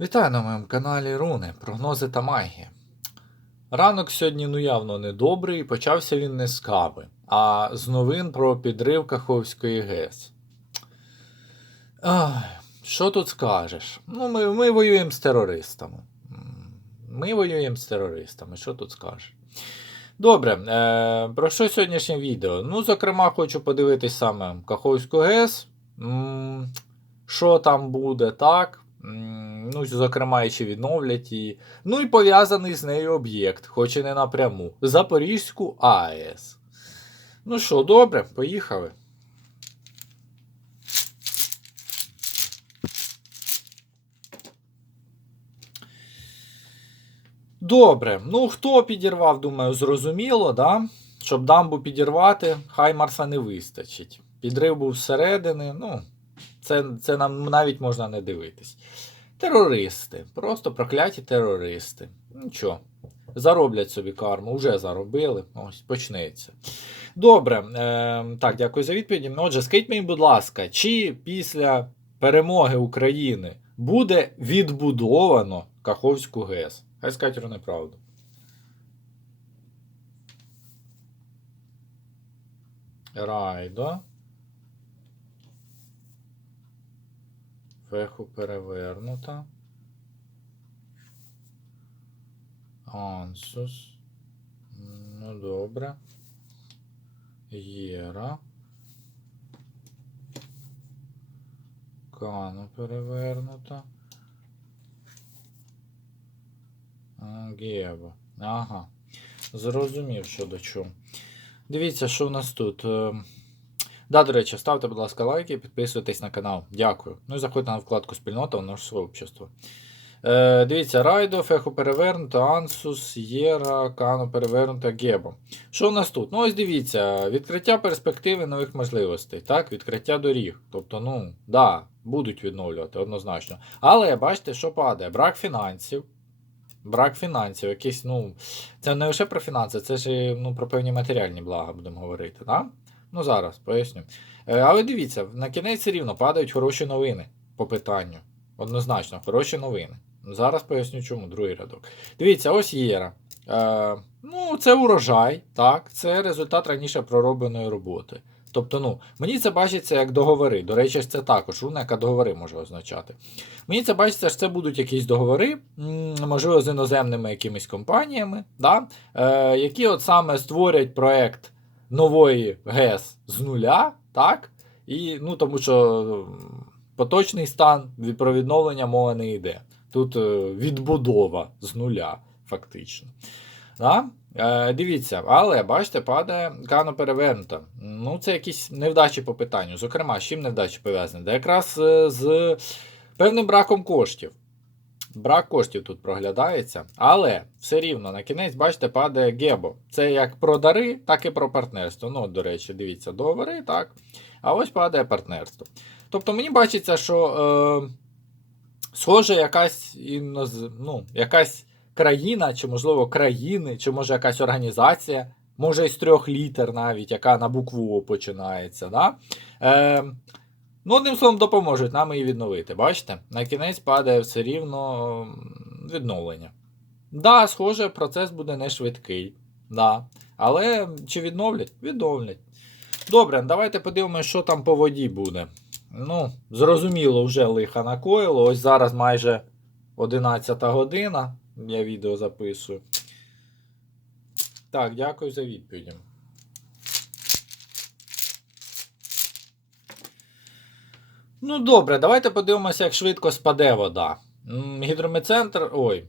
Вітаю на моєму каналі Руни, прогнози та магія. Ранок сьогодні ну явно не добрий, почався він не з кави, а з новин про підрив Каховської ГЕС. Ах, що тут скажеш? Ну, ми, ми воюємо з терористами. Ми воюємо з терористами, що тут скажеш? Добре, е, про що сьогоднішнє відео? Ну, зокрема, хочу подивитись саме Каховську ГЕС. Що там буде, так? М, Ну, зокрема, і чи відновлять її. Ну і пов'язаний з нею об'єкт, хоч і не напряму. Запорізьку АЕС. Ну що, добре, поїхали. Добре. Ну, хто підірвав, думаю, зрозуміло, да? Щоб дамбу підірвати, Хаймарса не вистачить. Підрив був зсередини, ну, це, це нам навіть можна не дивитись. Терористи. Просто прокляті терористи. Нічого. Зароблять собі карму, вже заробили. Ось почнеться. Добре. Е, так, дякую за відповіді. Отже, скажіть мені, будь ласка, чи після перемоги України буде відбудовано Каховську ГЕС? Хай скажуть про неправду. Райдо. Феху перевернута. Ансус. Ну, добре. Єра. Кану перевернута. А, Геба. Ага. Зрозумів, що до чого. Дивіться, що в нас тут. Да, до речі, ставте, будь ласка, лайки, підписуйтесь на канал. Дякую. Ну і заходьте на вкладку спільнота у наше сообщество. Е, дивіться, Райдо, Феху перевернуто, Ансус, Єра, Кану перевернуто, Гебо. Що у нас тут? Ну, ось дивіться, відкриття перспективи нових можливостей, так, відкриття доріг. Тобто, ну, да, будуть відновлювати однозначно. Але бачите, що падає? Брак фінансів. Брак фінансів, якісь, ну, це не лише про фінанси, це ж ну, про певні матеріальні блага будемо говорити. Да? Ну, зараз поясню. Е, але дивіться, на кінець рівно падають хороші новини по питанню. Однозначно, хороші новини. Зараз поясню, чому другий рядок. Дивіться, ось Єра. Е, ну, це урожай, так, це результат раніше проробленої роботи. Тобто, ну, мені це бачиться як договори. До речі, це також руна, яка договори може означати. Мені це бачиться, що це будуть якісь договори, можливо, з іноземними якимись компаніями, да, е, які от саме створять проект нової ГЕС з нуля, так? І, ну, тому що поточний стан про відновлення мова не йде. Тут е, відбудова з нуля, фактично. Да? Е, дивіться, але бачите, падає кано перевернута. Ну, це якісь невдачі по питанню. Зокрема, з чим невдачі пов'язані? Якраз е, з певним браком коштів. Брак коштів тут проглядається, але все рівно на кінець, бачите, падає Гебо. Це як про дари, так і про партнерство. Ну, до речі, дивіться, договори, так. А ось падає партнерство. Тобто мені бачиться, що е, схоже, якась іноз... ну, якась країна, чи, можливо, країни, чи може якась організація, може із трьох літер навіть, яка на букву починається. Да? Е, Ну, одним словом, допоможуть нам її відновити. Бачите? На кінець падає все рівно відновлення. Да, схоже, процес буде не швидкий. Да. Але чи відновлять? Відновлять. Добре, давайте подивимося, що там по воді буде. Ну, зрозуміло, вже лиха накоїло. Ось зараз майже 11 година. Я відео записую. Так, дякую за відповідь. Ну, добре, давайте подивимося, як швидко спаде вода. М, Гідрометцентр, ой,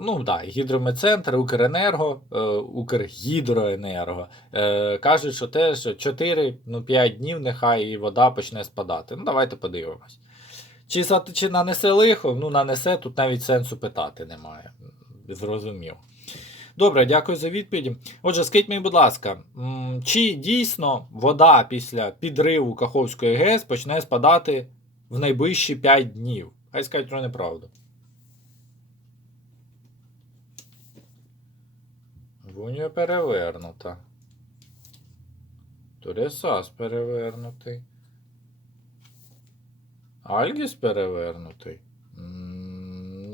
ну так, гідрометцентр, Укренерго, е, Укргідроенерго е, кажуть, що те, що 4-5 днів нехай і вода почне спадати. Ну, давайте подивимось. Чи, чи нанесе лихо? Ну, нанесе, тут навіть сенсу питати немає. Зрозумів. Добре, дякую за відповіді. Отже, скажіть мені, будь ласка, чи дійсно вода після підриву Каховської ГЕС почне спадати в найближчі 5 днів? Хай скажуть про неправду. Вуньо перевернута. Туресас перевернутий. Альгіс перевернутий.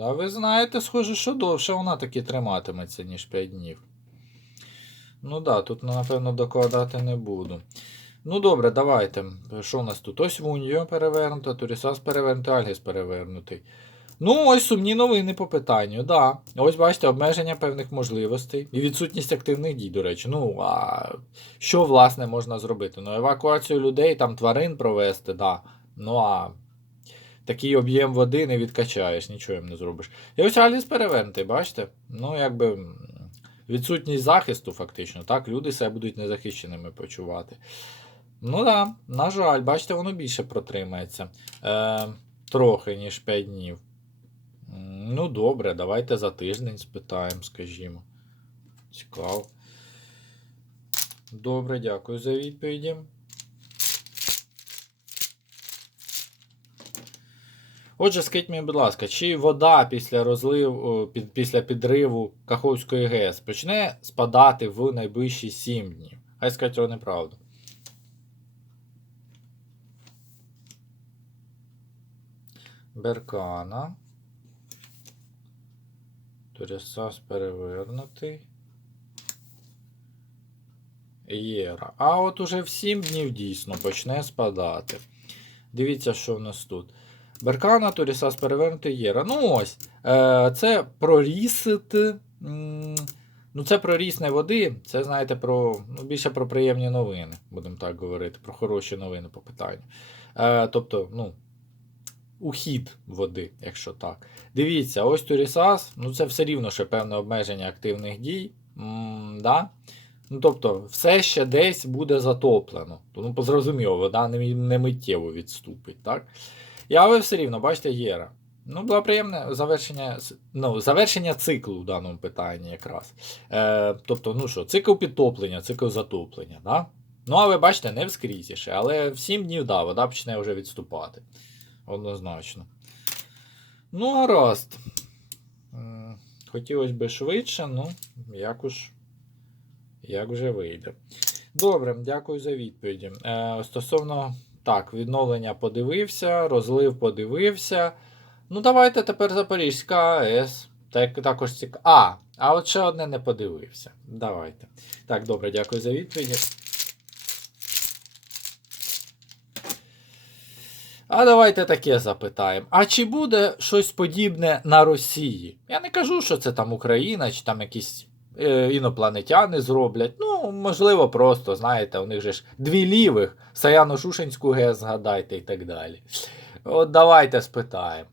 А ви знаєте, схоже, що довше вона таки триматиметься, ніж 5 днів. Ну да, тут, напевно, докладати не буду. Ну добре, давайте. Що у нас тут? Ось Вуньо перевернуто, Турісас перевернутий, Альгіс перевернутий. Ну, ось сумні новини по питанню. Да. Ось бачите, обмеження певних можливостей і відсутність активних дій, до речі. Ну, а що, власне, можна зробити? Ну, евакуацію людей, там тварин провести, да. Ну а такий об'єм води не відкачаєш, нічого їм не зробиш. І ось Аліс перевернутий, бачите? Ну, якби відсутність захисту, фактично, так, люди себе будуть незахищеними почувати. Ну да, на жаль, бачите, воно більше протримається. Е, трохи, ніж 5 днів. Ну, добре, давайте за тиждень спитаємо, скажімо. Цікаво. Добре, дякую за відповіді. Отже, скажіть мені, будь ласка, чи вода після розливу, під, після підриву Каховської ГЕС почне спадати в найближчі 7 днів? Хай скажуть вони правду. Беркана. Турісас перевернутий. Єра. А от уже в 7 днів дійсно почне спадати. Дивіться, що в нас тут. Беркана, Турісас перевернутий Єра. Ну ось. Е, це прорісит. м, Ну, це про рісне води. Це, знаєте, про, ну, більше про приємні новини, будемо так говорити, про хороші новини по питанню. Е, тобто, ну, ухід води, якщо так. Дивіться, ось Турісас, ну це все рівно ще певне обмеження активних дій. М, да? Ну, тобто, все ще десь буде затоплено. Ну, зрозуміло, вода не миттєво відступить, так? І але все рівно, бачите, Єра. Ну, було приємне завершення, ну, завершення циклу в даному питанні якраз. Е, тобто, ну що, цикл підтоплення, цикл затоплення, да? Ну, але бачите, не вскрізь ще, але в 7 днів, да, вода почне вже відступати. Однозначно. Ну, гаразд. Хотілося б швидше, ну, як уж, як вже вийде. Добре, дякую за відповіді. Е, стосовно так, відновлення подивився, розлив подивився. Ну, давайте тепер Запорізька АЕС. Так, також цікаво. А, а от ще одне не подивився. Давайте. Так, добре, дякую за відповіді. А давайте таке запитаємо. А чи буде щось подібне на Росії? Я не кажу, що це там Україна, чи там якісь інопланетяни зроблять. Ну, можливо, просто, знаєте, у них же ж дві лівих, Саяно-Шушенську ГЕС згадайте і так далі. От давайте спитаємо.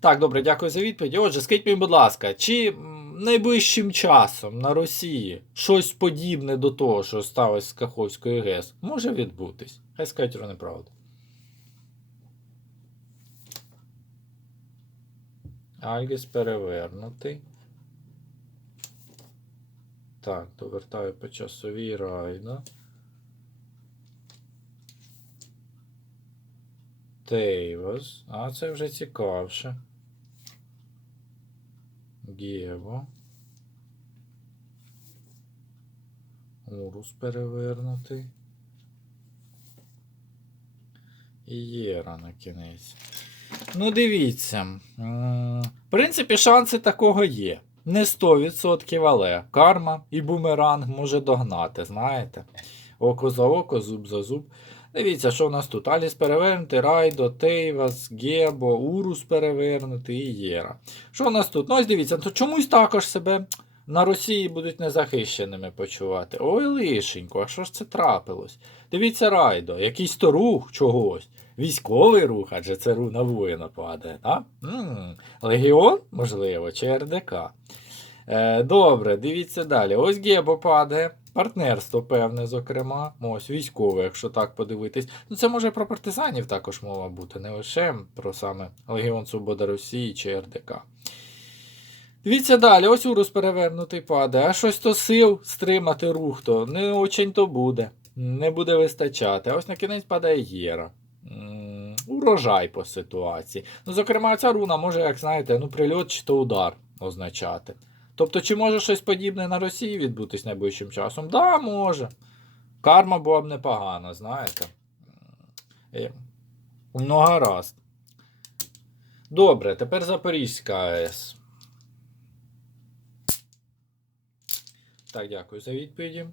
Так, добре, дякую за відповідь. Отже, скажіть мені, будь ласка, чи найближчим часом на Росії щось подібне до того, що сталося з Каховською ГЕС, може відбутись? Хай скажуть вони правду. Альгіс перевернутий. Так, довертаю по часовій райно. Тейвос. А це вже цікавше. Гєво. Урус перевернутий. І Єра на кінець. Ну, дивіться. В принципі, шанси такого є. Не 100%, але карма і бумеранг може догнати, знаєте. Око за око, зуб за зуб. Дивіться, що в нас тут. Аліс перевернутий, Райдо, Тейвас, Гебо, Урус перевернутий і Єра. Що в нас тут? Ну, ось дивіться, то чомусь також себе на Росії будуть незахищеними почувати. Ой, лишенько, а що ж це трапилось? Дивіться, Райдо, якийсь то рух чогось. Військовий рух, адже це рух на воїна падає, так? м Легіон, можливо, чи РДК. Е, добре, дивіться далі. Ось Гебо падає. Партнерство, певне, зокрема. Ось військове, якщо так подивитись. Ну, це може про партизанів також мова бути, не лише про саме Легіон Свобода Росії чи РДК. Дивіться далі, ось Урус перевернутий падає, а щось то сил стримати рух, то не очень то буде. Не буде вистачати. А ось на кінець падає Єра. Урожай по ситуації. Ну, зокрема, ця руна може, як знаєте, ну, прильот чи то удар означати. Тобто, чи може щось подібне на Росії відбутись найближчим часом? Да, може. Карма була б непогана, знаєте. Е, Ну, гаразд. Добре, тепер Запорізька АЕС. Так, дякую за відповіді.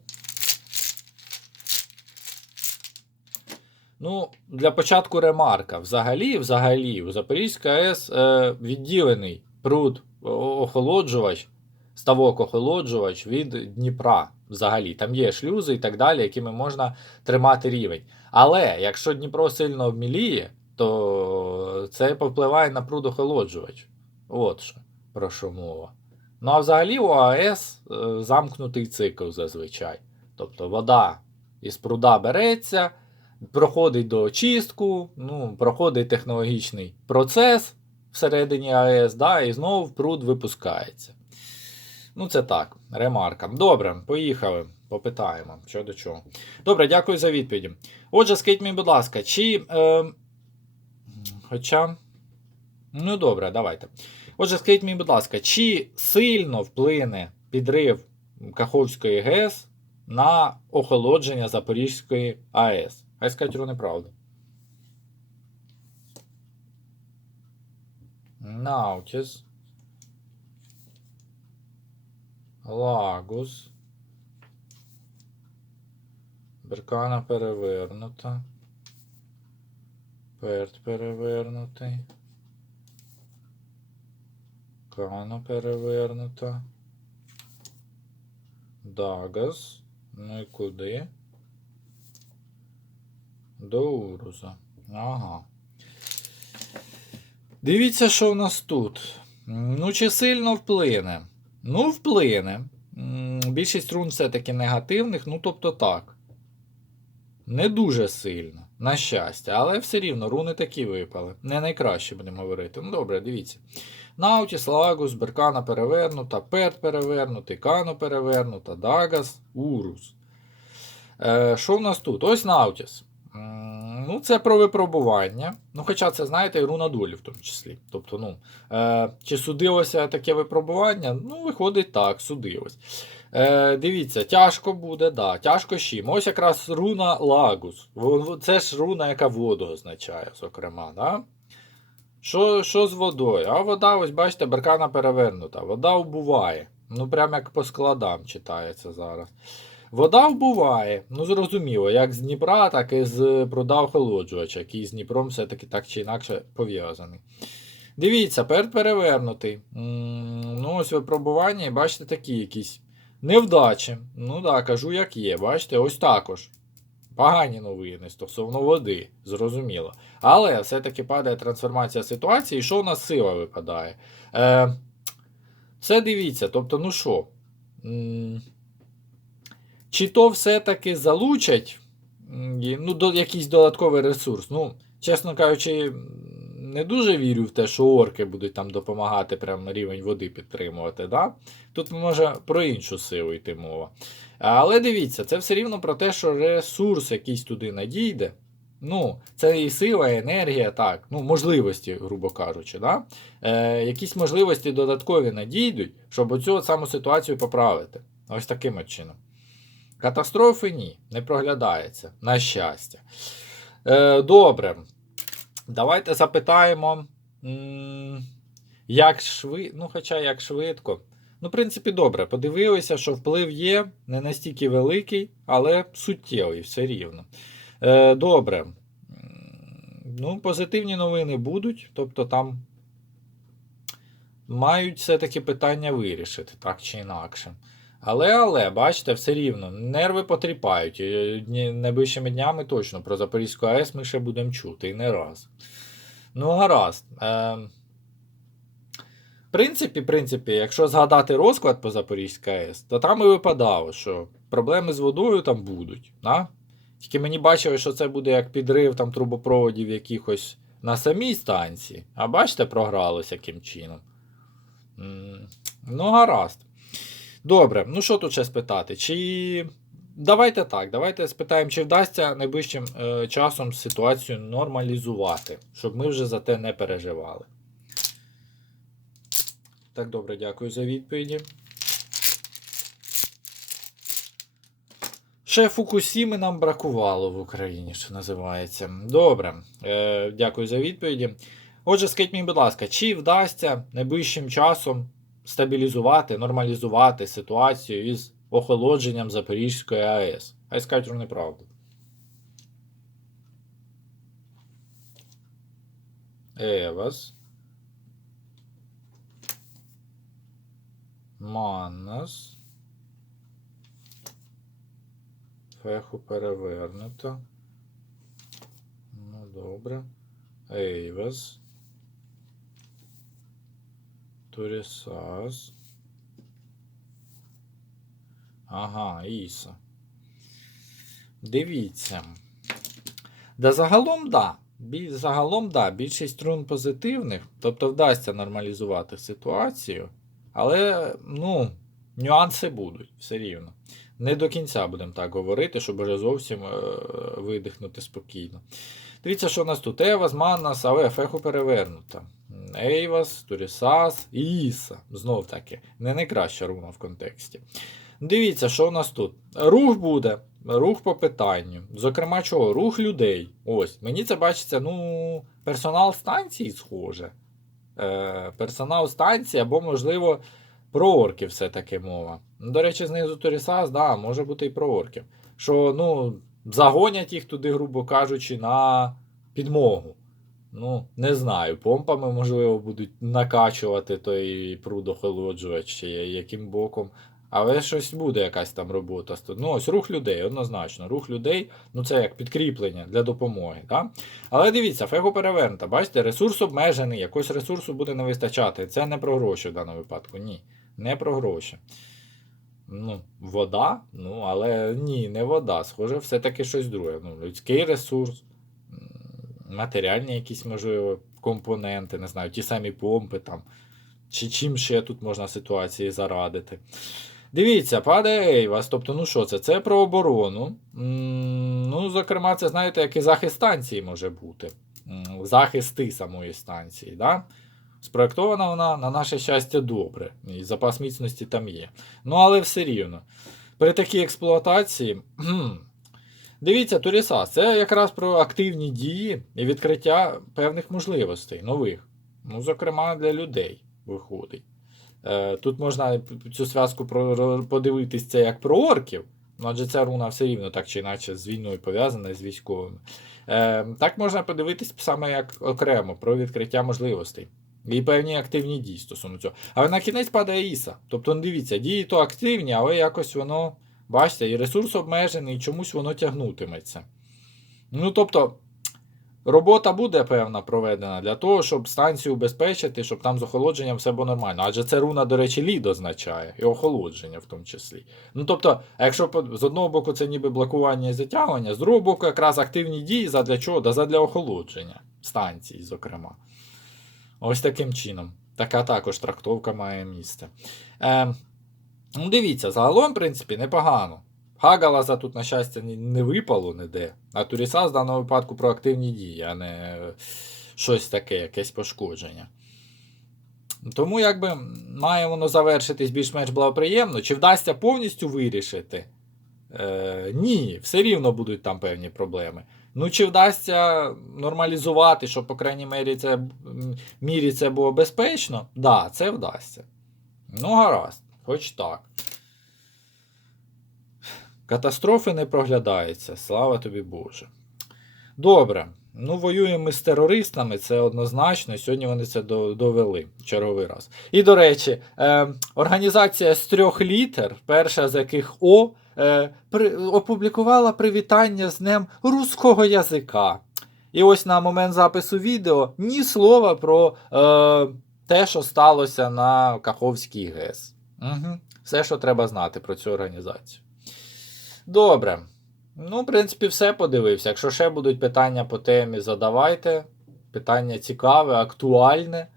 Ну, для початку ремарка. Взагалі, взагалі, у Запорізька АЕС е, відділений пруд охолоджувач, ставок охолоджувач від Дніпра. Взагалі, там є шлюзи і так далі, якими можна тримати рівень. Але якщо Дніпро сильно обміліє, то це повпливає на пруд охолоджувач. От що, про що мова. Ну а взагалі у АЕС е, замкнутий цикл зазвичай. Тобто вода із пруда береться, проходить до очистку, ну, проходить технологічний процес всередині АЕС, да, і знову пруд випускається. Ну, це так, ремарка. Добре, поїхали. Попитаємо, що до чого. Добре, дякую за відповіді. Отже, скажіть мені, будь ласка, чи. Е, хоча. Ну, добре, давайте. Отже, скажіть мені, будь ласка, чи сильно вплине підрив Каховської ГЕС на охолодження Запорізької АЕС? Хай скажуть вони правду. Наутіс. Лагус. Беркана перевернута. Перт перевернутий. Кана перевернута. Дагас. Ну і куди? До Уруза. Ага. Дивіться, що в нас тут. Ну, чи сильно вплине? Ну, вплине. Більшість рун все-таки негативних, ну тобто так. Не дуже сильно, на щастя, але все рівно руни такі випали. Не найкраще будемо говорити. Ну добре, дивіться. Наутіс, Лагус, Беркана перевернута, Пет перевернутий, Кано перевернута, Дагас, Урус. Е, що в нас тут? Ось Наутіс. Ну, це про випробування. Ну, хоча це, знаєте, і руна долі в тому числі. Тобто, ну, е, чи судилося таке випробування? Ну, виходить так, судилось. Е, дивіться, тяжко буде, да, тяжко чим. Ось якраз руна Лагус. Це ж руна, яка воду означає, зокрема. Да? Що, що з водою? А вода, ось бачите, беркана перевернута. Вода вбуває. Ну, прям як по складам читається зараз. Вода вбуває. Ну, зрозуміло, як з Дніпра, так і з пруда охолоджувача, який з Дніпром все-таки так чи інакше пов'язаний. Дивіться, перед перевернутий. Ну, ось випробування, бачите, такі якісь невдачі. Ну так, кажу, як є. Бачите, ось також. Погані новини стосовно води, зрозуміло. Але все-таки падає трансформація ситуації, і що у нас сила випадає? Е, Все дивіться, тобто, ну що? Чи то все-таки залучать ну, до, якийсь додатковий ресурс? Ну, чесно кажучи, не дуже вірю в те, що орки будуть там допомагати прямо рівень води підтримувати. Да? Тут може про іншу силу йти мова. Але дивіться, це все рівно про те, що ресурс якийсь туди надійде. Ну, це і сила, і енергія, так, ну, можливості, грубо кажучи. Да? Е, якісь можливості додаткові надійдуть, щоб оцю саму ситуацію поправити. Ось таким чином. Катастрофи ні, не проглядається, на щастя. Е, добре. Давайте запитаємо, як швидко, ну, хоча як швидко. Ну, в принципі, добре. Подивилися, що вплив є, не настільки великий, але суттєвий все рівно. Е, добре. Ну, позитивні новини будуть, тобто там мають все-таки питання вирішити, так чи інакше. Але, але, бачите, все рівно, нерви потріпають. Найближчими днями точно про Запорізьку АЕС ми ще будемо чути і не раз. Ну, гаразд. Е, в принципі, принципі, якщо згадати розклад по Запорізькій АЕС, то там і випадало, що проблеми з водою там будуть. Да? Тільки мені бачили, що це буде як підрив там трубопроводів якихось на самій станції. А бачите, програлось яким чином. М, Ну, гаразд. Добре, ну що тут ще спитати? Чи. Давайте так, давайте спитаємо, чи вдасться найближчим е, часом ситуацію нормалізувати, щоб ми вже за те не переживали. Так, добре, дякую за відповіді. Ще Фукусіми нам бракувало в Україні, що називається. Добре, е, дякую за відповіді. Отже, скажіть мені, будь ласка, чи вдасться найближчим часом стабілізувати, нормалізувати ситуацію із охолодженням Запорізької АЕС? Хай скажуть неправду. Евас. Маннас. Феху перевернуто. Ну, добре. Ейвас. Турісас. Ага, Іса. Дивіться. Да загалом, да. Загалом, да, більшість рун позитивних, тобто вдасться нормалізувати ситуацію, але, ну, нюанси будуть все рівно. Не до кінця будемо так говорити, щоб вже зовсім е, видихнути спокійно. Дивіться, що у нас тут Евас, Маннас, але Феху перевернута. Ейвас, Турісас і Іса. Знов таки, не найкраща руна в контексті. Дивіться, що у нас тут. Рух буде. Рух по питанню. Зокрема, чого? Рух людей. Ось. Мені це бачиться, ну, персонал станції схоже. Е, персонал станції, або, можливо, про орків все-таки мова. До речі, знизу Торісас, да, може бути і про орків. Що, ну, загонять їх туди, грубо кажучи, на підмогу. Ну, не знаю, помпами, можливо, будуть накачувати той пруд охолоджувач, чи яким боком. Але щось буде якась там робота. Ну, ось рух людей, однозначно. Рух людей, ну це як підкріплення для допомоги. Так? Але дивіться, фего перевернута. Бачите, ресурс обмежений, якогось ресурсу буде не вистачати. Це не про гроші в даному випадку. Ні. Не про гроші. Ну, вода, ну, але ні, не вода. Схоже, все-таки щось друге. Ну, людський ресурс, матеріальні якісь, можливо, компоненти, не знаю, ті самі помпи там. Чи чим ще тут можна ситуації зарадити. Дивіться, падає Ейвас. Тобто, ну що це? Це про оборону. Ну, зокрема, це, знаєте, як і захист станції може бути. Захисти самої станції. Да? Спроєктована вона, на наше щастя, добре. І запас міцності там є. Ну, але все рівно. При такій експлуатації. Дивіться, Туріса, це якраз про активні дії і відкриття певних можливостей, нових. Ну, зокрема, для людей виходить. Е, Тут можна цю зв'язку подивитись це як про орків, ну, адже ця руна все рівно так чи інакше з війною пов'язана з військовими. Е, Так можна подивитись саме як окремо про відкриття можливостей. І певні активні дії стосовно цього. Але на кінець падає Іса. Тобто, дивіться, дії то активні, але якось воно, бачите, і ресурс обмежений, і чомусь воно тягнутиметься. Ну, тобто, Робота буде певна проведена для того, щоб станцію убезпечити, щоб там з охолодженням все було нормально. Адже це руна, до речі, лід означає, і охолодження в тому числі. Ну тобто, якщо з одного боку це ніби блокування і затягування, з другого боку, якраз активні дії задля чого? Да задля охолодження станції, зокрема. Ось таким чином. Така також трактовка має місце. Е, ну, дивіться, загалом, в принципі, непогано. Хагалаза тут, на щастя, не випало ніде. А Туріса в даному випадку про активні дії, а не щось таке, якесь пошкодження. Тому якби має воно завершитись більш-менш благоприємно. Чи вдасться повністю вирішити? Е, ні, все рівно будуть там певні проблеми. Ну, чи вдасться нормалізувати, щоб, по крайній мірі, це, мірі це було безпечно? Да, це вдасться. Ну, гаразд, хоч так. Катастрофи не проглядається, слава тобі Боже. Добре. Ну, воюємо ми з терористами, це однозначно. Сьогодні вони це довели черговий раз. І до речі, е, організація з трьох літер, перша з яких О, е, при, опублікувала привітання з Днем руського язика. І ось на момент запису відео ні слова про е, те, що сталося на Каховській ГЕС. Угу. Все, що треба знати про цю організацію. Добре. Ну, в принципі, все подивився. Якщо ще будуть питання по темі, задавайте. Питання цікаве, актуальне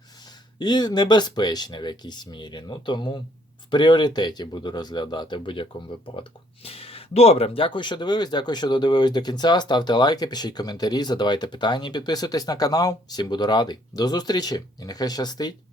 і небезпечне в якійсь мірі. Ну, тому в пріоритеті буду розглядати в будь-якому випадку. Добре, дякую, що дивились, дякую, що додивились до кінця. Ставте лайки, пишіть коментарі, задавайте питання і підписуйтесь на канал. Всім буду радий. До зустрічі і нехай щастить!